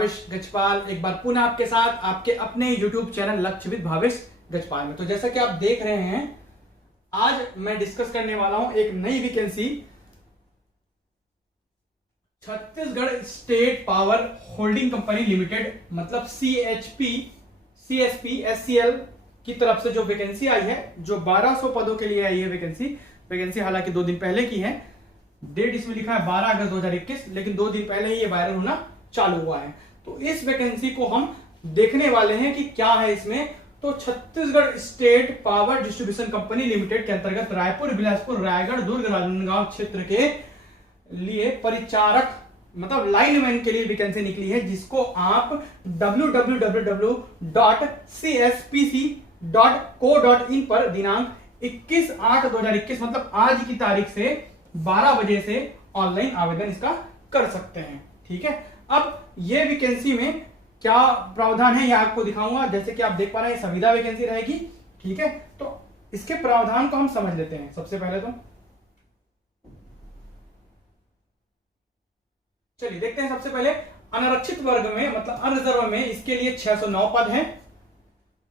भावेश गजपाल एक बार पुनः आपके साथ आपके अपने YouTube चैनल लक्ष्यविद भावेश गजपाल में। तो जैसा कि आप देख रहे हैं, आज मैं डिस्कस करने वाला हूं एक नई vacancy, Chhattisgarh state power holding company limited मतलब CSP SCL की तरफ से जो वैकेंसी आई है, जो 1200 पदों के लिए आई है वैकेंसी हालांकि 2 दिन पहले की है। डेट इसमें लिखा है 12 अगस्त 2021, लेकिन 2 दिन पहले ही ये वायरल होना चालू हुआ है। तो इस वैकेंसी को हम देखने वाले हैं कि क्या है इसमें। तो Chhattisgarh state power distribution company limited के अंतर्गत रायपुर, बिलासपुर, रायगढ़, दुर्ग, राजनांदगांव क्षेत्र के लिए परिचारक मतलब लाइनमैन के लिए वैकेंसी निकली है, जिसको आप www.cspc.co.in पर दिनांक 21/8/2021 मतलब आज की तारीख से 12 बजे से ऑनलाइन आवेदन इसका कर सकते हैं। ठीक है, अब ये वैकेंसी में क्या प्रावधान है ये आपको दिखाऊंगा। जैसे कि आप देख पा रहे हैं, संविदा वैकेंसी रहेगी। ठीक है, तो इसके प्रावधान को हम समझ लेते हैं। सबसे पहले तो चलिए देखते हैं। सबसे पहले अनारक्षित वर्ग में मतलब अनरिजर्व में इसके लिए 609 पद हैं।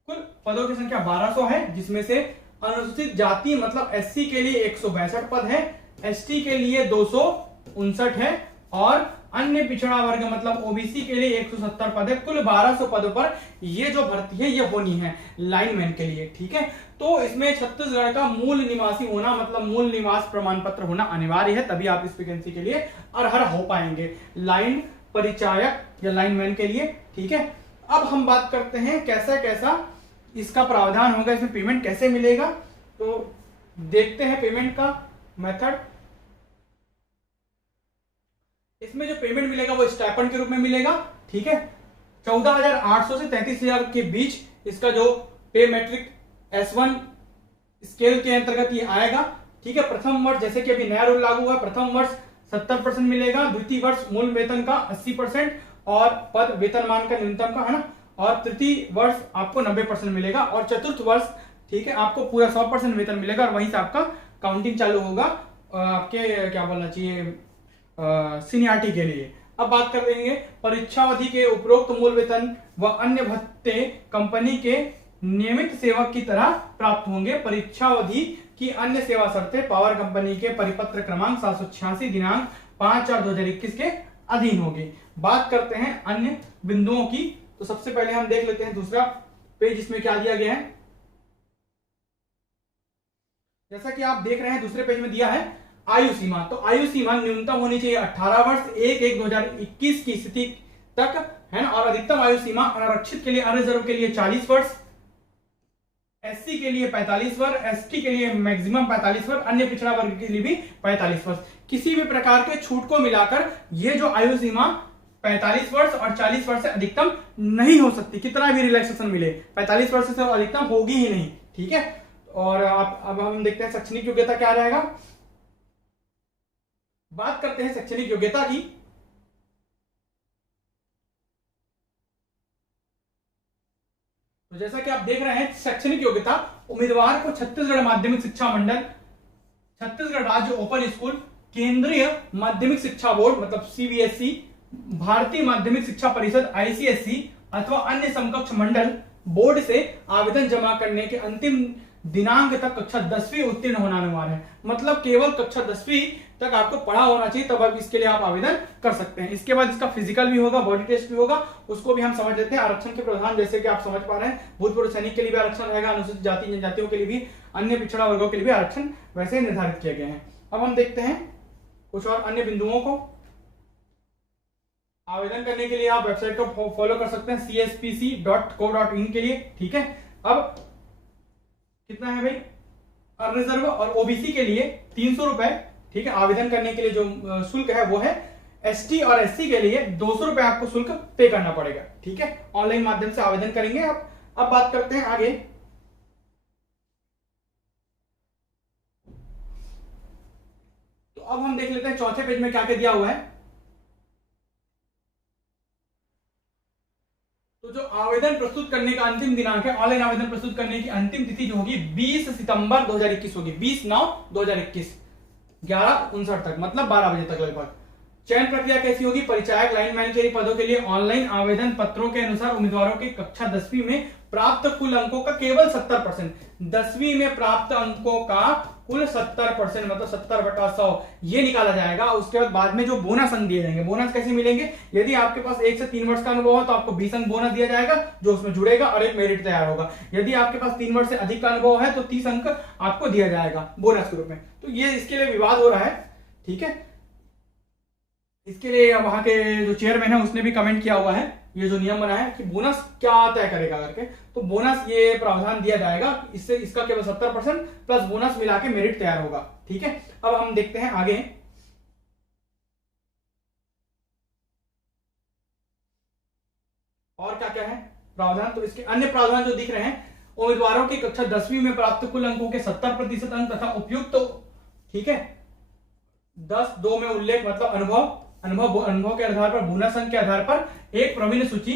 कुल पदों की संख्या 1200 है, जिसमें से अनुसूचित जाति मतलब SC के लिए 162 पद है, ST के लिए 259 है और अन्य पिछड़ा वर्ग मतलब OBC के लिए 170 पद है। कुल 1200 पदों पर ये जो भर्ती है ये होनी है लाइनमैन के लिए। ठीक है, तो इसमें छत्तीसगढ़ का मूल निवासी होना मतलब मूल निवास प्रमाण पत्र होना अनिवार्य है, तभी आप इस वैकेंसी के लिए अर्ह हो पाएंगे लाइन परिचायक या लाइनमैन के लिए। ठीक है, अब हम बात करते हैं कैसा इसका प्रावधान होगा, इसमें पेमेंट कैसे मिलेगा। तो देखते हैं पेमेंट का मेथड। इसमें जो पेमेंट मिलेगा वो स्टाइपेंड के रूप में मिलेगा। ठीक है, 14,800 से 33,000 के बीच इसका जो पे मैट्रिक S1 स्केल के अंतर्गत ये आएगा। ठीक है, प्रथम वर्ष जैसे कि अभी नया रूल लागू हुआ, प्रथम वर्ष 70% मिलेगा, द्वितीय वर्ष मूल वेतन का 80% और पद वेतनमान का न्यूनतम का है ना, और तृतीय वर्ष आपको 90% मिलेगा और चतुर्थ वर्ष ठीक है आपको पूरा 100% वेतन मिलेगा और वहीं से आपका काउंटिंग चालू होगा आपके क्या बोलना चाहिए सीनियरिटी के लिए। अब बात कर लेंगे परीक्षावधि के उपरोक्त मूल वेतन व अन्य भत्ते कंपनी के नियमित सेवक की तरह प्राप्त होंगे। परीक्षावधि की अन्य सेवा शर्तें पावर कंपनी के परिपत्र क्रमांक 786 दिनांक 5/4/2021 के अधीन होगी। बात करते हैं अन्य बिंदुओं की। तो सबसे पहले हम देख लेते हैं दूसरा पेज, इसमें क्या दिया गया है। जैसा कि आप देख रहे हैं दूसरे पेज में दिया है आयु सीमा। तो आयु सीमा न्यूनतम होनी चाहिए 18 वर्ष 1/1/2021 की स्थिति तक है ना, और अधिकतम आयु सीमा अनारक्षित के लिए अनरिजर्व के लिए 40 वर्ष, SC के लिए 45 वर्ष, ST के लिए मैक्सिमम 45 वर्ष, अन्य पिछड़ा वर्ग के लिए भी 45 वर्ष। किसी भी प्रकार के छूट को मिलाकर ये जो आयु सीमा 45 वर्ष और 40 वर्ष से अधिकतम नहीं हो सकती। कितना भी रिलैक्सेशन मिले 45 वर्ष से अधिकतम होगी ही नहीं। ठीक है, और अब हम देखते हैं शैक्षणिक योग्यता क्या रहेगा। बात करते हैं शैक्षणिक योग्यता की। तो जैसा कि आप देख रहे हैं शैक्षणिक योग्यता, उम्मीदवार को छत्तीसगढ़ माध्यमिक शिक्षा मंडल, छत्तीसगढ़ राज्य ओपन स्कूल, केंद्रीय माध्यमिक शिक्षा बोर्ड मतलब CBSE, भारतीय माध्यमिक शिक्षा परिषद ICSE अथवा अन्य समकक्ष मंडल बोर्ड से आवेदन जमा करने के अंतिम दिनांक तक कक्षा 10वीं उत्तीर्ण होना अनिवार्य है। मतलब केवल कक्षा 10वीं तक आपको पढ़ा होना चाहिए, तब आप इसके लिए आप आवेदन कर सकते हैं। इसके बाद इसका फिजिकल भी होगा, बॉडी टेस्ट भी होगा, उसको भी हम समझ लेते हैं। आरक्षण के प्रावधान जैसे कि आप समझ पा रहे हैं, भूतपूर्व सैनिक के लिए भी आरक्षण रहेगा, अनुसूचित जाति जनजातियों के लिए भी, अन्य पिछड़ा वर्गों के लिए भी आरक्षण वैसे निर्धारित किए गए हैं। अब हम देखते हैं कुछ और अन्य बिंदुओं को। आवेदन करने के लिए आप वेबसाइट को फॉलो कर सकते हैं cspc.co.in के लिए। ठीक है, अब कितना है भाई, अनरिजर्व और OBC के लिए 300 रुपए। ठीक है, आवेदन करने के लिए जो शुल्क है वो है। ST और SC के लिए 200 रुपए आपको शुल्क पे करना पड़ेगा। ठीक है, ऑनलाइन माध्यम से आवेदन करेंगे आप। अब बात करते हैं आगे। तो अब हम देख लेते हैं चौथे पेज में क्या क्या दिया हुआ है। तो जो आवेदन प्रस्तुत करने का अंतिम दिनांक है, ऑनलाइन आवेदन प्रस्तुत करने की अंतिम तिथि जो होगी 20 सितंबर 2021 होगी, 20/9/2021 11:59 तक मतलब 12 बजे तक लगभग। चयन प्रक्रिया कैसी होगी? परिचायक लाइन मैनेजरी पदों के लिए ऑनलाइन आवेदन पत्रों के अनुसार उम्मीदवारों के कक्षा 10वीं में प्राप्त कुल अंकों का केवल 70%, 10वीं में प्राप्त अंकों का कुल 70% मतलब 70/100 ये निकाला जाएगा। उसके बाद में जो बोनस अंक दिए जाएंगे, बोनस कैसे मिलेंगे? यदि आपके पास 1 से 3 वर्ष का अनुभव हो तो आपको 20 अंक बोनस दिया जाएगा जो उसमें जुड़ेगा और एक मेरिट तैयार होगा। यदि आपके पास 3 वर्ष से अधिक का अनुभव है तो 30 अंक आपको दिया जाएगा बोनस के रूप में। तो ये इसके लिए विवाद हो रहा है, ठीक है। इसके लिए वहां के जो चेयरमैन है उसने भी कमेंट किया हुआ है, ये जो नियम बना है कि बोनस क्या तय करेगा करके, तो बोनस ये प्रावधान दिया जाएगा, इससे इसका केवल 70% प्लस बोनस मिला के मेरिट तैयार होगा, ठीक है। अब हम देखते हैं आगे। और क्या क्या है प्रावधान, तो इसके अन्य प्रावधान जो दिख रहे हैं, उम्मीदवारों की कक्षा 10वीं में प्राप्त कुल अंकों के 70% अंक तथा उपयुक्त, ठीक है, 10(2) में उल्लेख मतलब अनुभव के आधार पर बोनस अंक के आधार पर एक प्रवीण सूची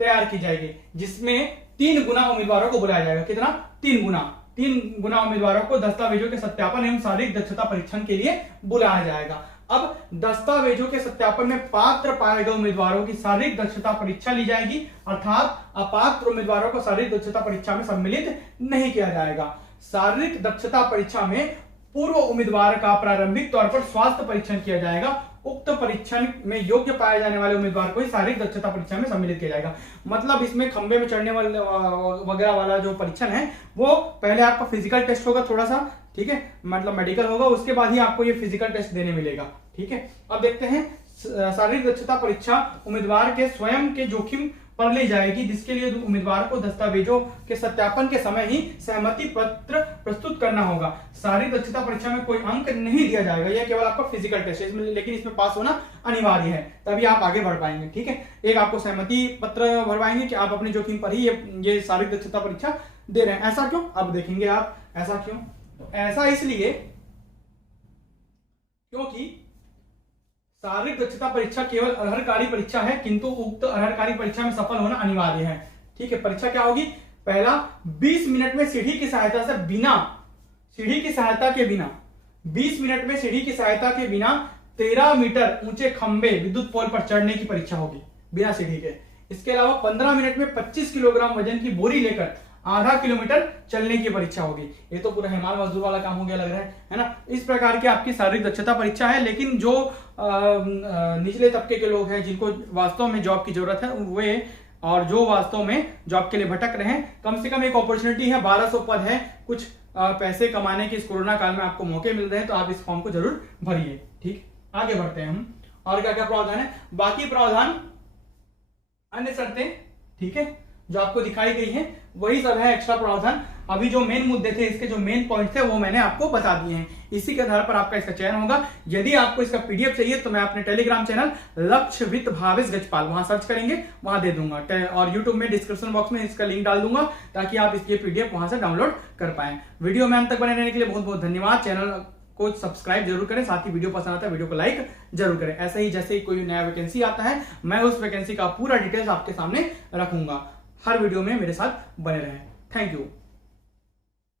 तैयार की जाएगी जिसमें 3 गुना उम्मीदवारों को बुलाया जाएगा। कितना? 3 गुना उम्मीदवारों को दस्तावेजों के सत्यापन एवं शारीरिक दक्षता परीक्षण के लिए बुलाया जाएगा। अब दस्तावेजों के सत्यापन में पात्र पाए गए उम्मीदवारों की शारीरिक दक्षता परीक्षा ली जाएगी, अर्थात अपात्र उम्मीदवारों को शारीरिक दक्षता परीक्षा में सम्मिलित नहीं किया जाएगा। शारीरिक दक्षता परीक्षा में पूर्व उम्मीदवार का प्रारंभिक तौर पर स्वास्थ्य परीक्षण किया जाएगा। उक्त परीक्षण में योग्य पाए जाने वाले उम्मीदवार को ही शारीरिक दक्षता परीक्षा में सम्मिलित किया जाएगा। मतलब इसमें खंबे में चढ़ने वाले वगैरह वाला जो परीक्षण है वो पहले आपका फिजिकल टेस्ट होगा थोड़ा सा, ठीक है, मतलब मेडिकल होगा, उसके बाद ही आपको ये फिजिकल टेस्ट देने मिलेगा, ठीक है। अब देखते हैं शारीरिक दक्षता परीक्षा उम्मीदवार के स्वयं के जोखिम पर ली जाएगी, जिसके लिए उम्मीदवार को दस्तावेजों के सत्यापन के समय ही सहमति पत्र प्रस्तुत करना होगा। शारीरिक दक्षता परीक्षा में कोई अंक नहीं दिया जाएगा, यह केवल आपका फिजिकल टेस्ट है इसमें, लेकिन इसमें पास होना अनिवार्य है, तभी आप आगे बढ़ पाएंगे, ठीक है। एक आपको सहमति पत्र भरवाएंगे कि आप अपने जोखिम पर ही ये शारीरिक दक्षता परीक्षा दे रहे हैं। ऐसा क्यों? अब देखेंगे आप ऐसा क्यों। तो ऐसा इसलिए क्योंकि शारीरिक दक्षता परीक्षा केवल अर्हकारी परीक्षा है, किंतु उक्त अर्हकारी परीक्षा में सफल होना अनिवार्य है, ठीक है। परीक्षा क्या होगी? पहला 20 मिनट में सीढ़ी की सहायता से बिना 20 मिनट में सीढ़ी की सहायता के बिना 13 मीटर ऊंचे खंबे विद्युत पोल पर चढ़ने की परीक्षा होगी बिना सीढ़ी के। इसके अलावा 15 मिनट में 25 किलोग्राम वजन की बोरी लेकर आधा किलोमीटर चलने की परीक्षा होगी। ये तो पूरा हिमाल मजदूर वाला काम हो गया लग रहा है ना। इस प्रकार की आपकी शारीरिक दक्षता परीक्षा है, लेकिन जो निचले तबके के लोग हैं जिनको वास्तव में जॉब की जरूरत है वे, और जो वास्तव में जॉब के लिए भटक रहे हैं, कम से कम एक अपॉर्चुनिटी है, 1200 पद है, कुछ पैसे कमाने के इस कोरोना काल में आपको मौके मिल रहे हैं, तो आप इस फॉर्म को जरूर भरिए, ठीक। आगे बढ़ते हैं हम, और क्या क्या प्रावधान है। बाकी प्रावधान अन्य शर्तें, ठीक है, जो आपको दिखाई गई है वही सब है एक्स्ट्रा प्रावधान। अभी जो मेन मुद्दे थे, इसके जो मेन पॉइंट थे वो मैंने आपको बता दिए हैं, इसी के आधार पर आपका इसका चयन होगा। यदि आपको इसका पीडीएफ चाहिए तो मैं अपने टेलीग्राम चैनल लक्ष्य वित्त भावेश गजपाल वहां सर्च करेंगे, वहां दे दूंगा, और यूट्यूब में डिस्क्रिप्शन बॉक्स में इसका लिंक डाल दूंगा ताकि आप इसके पीडीएफ वहां से डाउनलोड कर पाए। वीडियो में अंत तक बने रहने के लिए बहुत बहुत धन्यवाद। चैनल को सब्सक्राइब जरूर करें, साथ ही वीडियो पसंद आता है वीडियो को लाइक जरूर करें। ऐसे ही जैसे कोई नया वैकेंसी आता है मैं उस वैकेंसी का पूरा डिटेल्स आपके सामने रखूंगा। हर वीडियो में मेरे साथ बने रहें। Thank you.